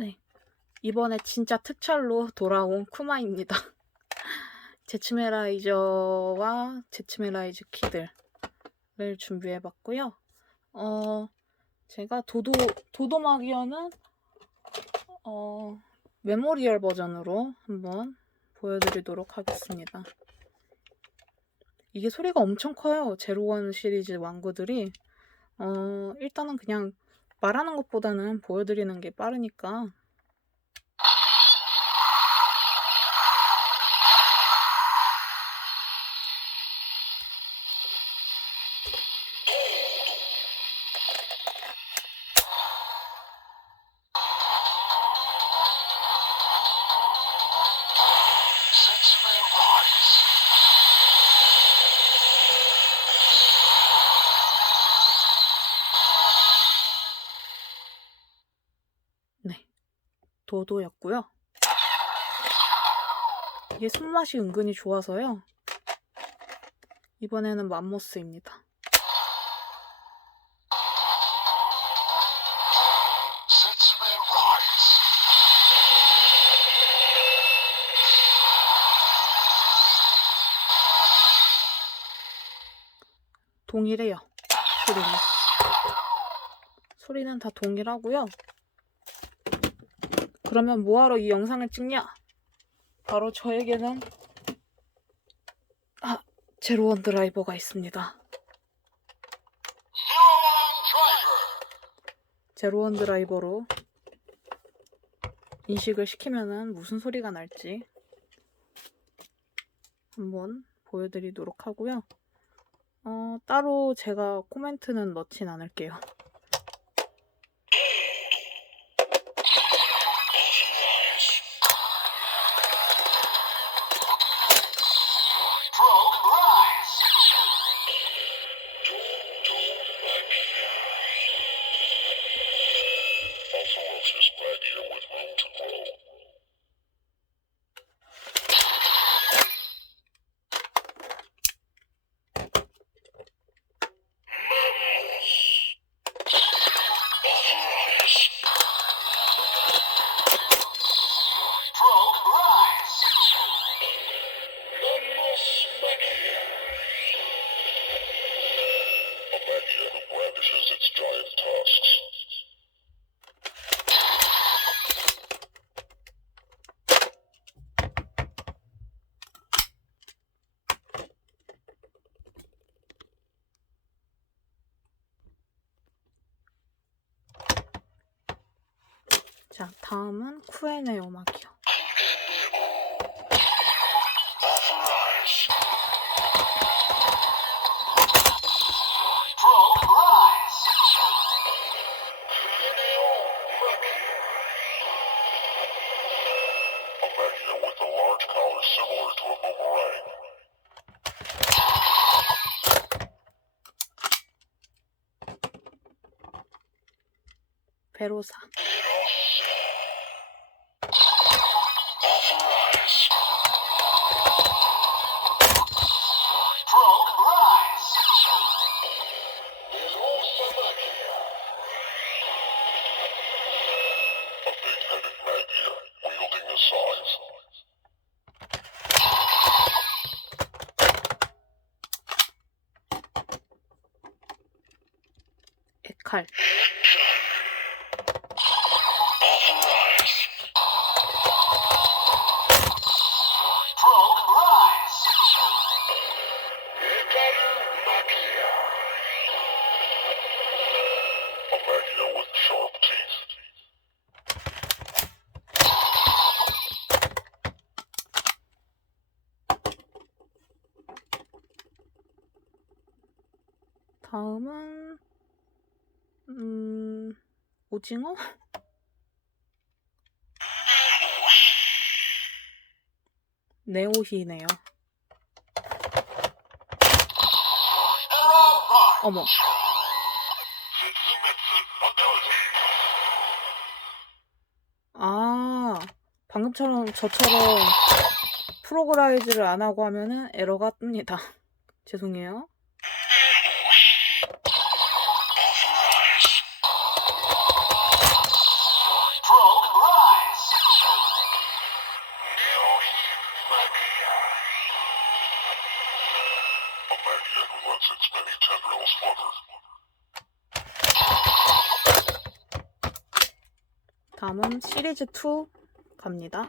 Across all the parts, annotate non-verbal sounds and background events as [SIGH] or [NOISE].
네. 이번에 진짜 특촬로 돌아온 쿠마입니다. [LAUGHS] 제츠메라이저와 제츠메라이즈 키들을 준비해봤고요. 어, 제가 도도, 도도마기어는 어, 메모리얼 버전으로 한번 보여드리도록 하겠습니다. 이게 소리가 엄청 커요. 제로원 시리즈 왕구들이. 어, 일단은 그냥 말하는 것보다는 보여드리는 게 빠르니까. 도도였고요. 이게 손맛이 은근히 좋아서요. 이번에는 맘모스입니다. 동일해요. 소리는. 소리는 다 동일하고요. 그러면 뭐하러 이 영상을 찍냐? 바로 저에게는 아, 제로원 드라이버가 있습니다. 제로원 드라이버로 인식을 시키면은 무슨 소리가 날지 한번 보여드리도록 하고요. 어, 따로 제가 코멘트는 넣진 않을게요. 자, 다음은. Authorize. Pro rise. Teeth. 다음은 음 오징어? [LAUGHS] rise. 어머. 아 방금처럼 저처럼 프로그라이즈를 안 하고 하면은 에러가 뜹니다. [LAUGHS] 죄송해요. 다음은 시리즈 2 갑니다.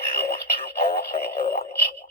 Magia with two powerful horns.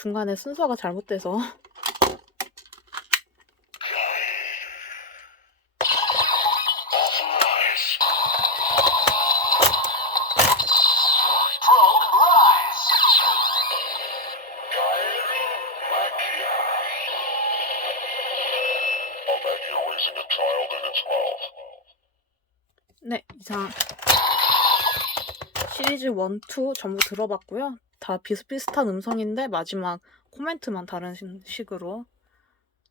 중간에 순서가 잘못돼서. 네 이상 시리즈 1, 2 전부 들어봤고요. 다 비슷비슷한 음성인데 마지막 코멘트만 다른 시- 식으로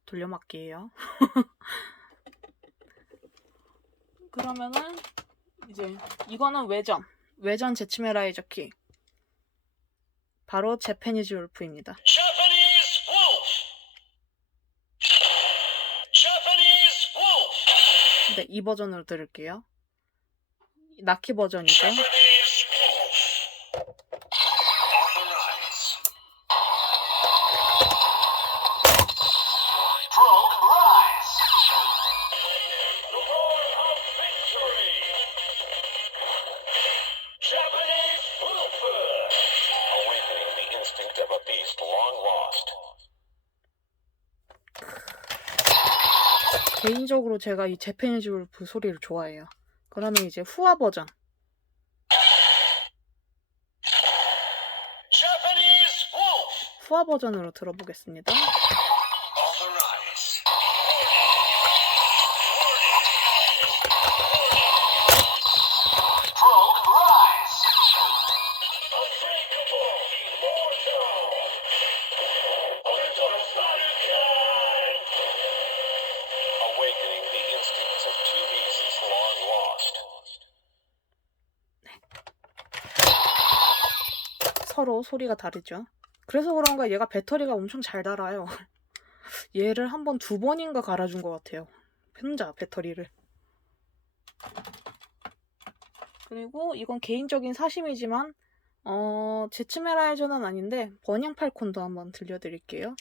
돌려막기예요. [LAUGHS] 그러면은 이제 이거는 외전 외전 제치메라이저 키 바로 제페니즈 울프입니다. Wolf. 네, 이 버전으로 들을게요. 나키 버전이죠. 개인적으로 제가 이 제페니즈 울프 소리를 좋아해요. 그러면 이제 후아 버전. 후아 버전으로 들어보겠습니다. 서로 소리가 다르죠. 그래서 그런가 얘가 배터리가 엄청 잘 달아요. [LAUGHS] 얘를 한 번 두 번인가 갈아준 것 같아요. 혼자 배터리를. 그리고 이건 개인적인 사심이지만 어 제츠메라이저는 아닌데 번영 팔콘도 한번 들려드릴게요.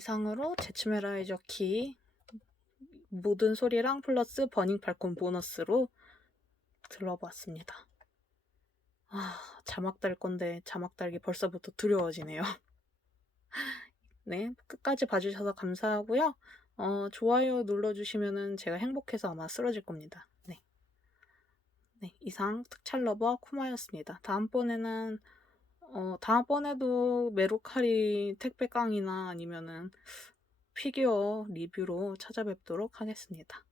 이상으로 제츠메라이저 키 모든 소리랑 플러스 버닝 팔콘 보너스로 들어봤습니다. 아, 자막 달 건데 자막 달기 벌써부터 두려워지네요. [LAUGHS] 네, 끝까지 봐주셔서 감사하고요. 어, 좋아요 눌러주시면은 제가 행복해서 아마 쓰러질 겁니다. 네. 네, 이상 특촬러버 쿠마였습니다. 다음번에는 어, 다음번에도 메로카리 택배 깡이나 아니면은 피규어 리뷰로 찾아뵙도록 하겠습니다.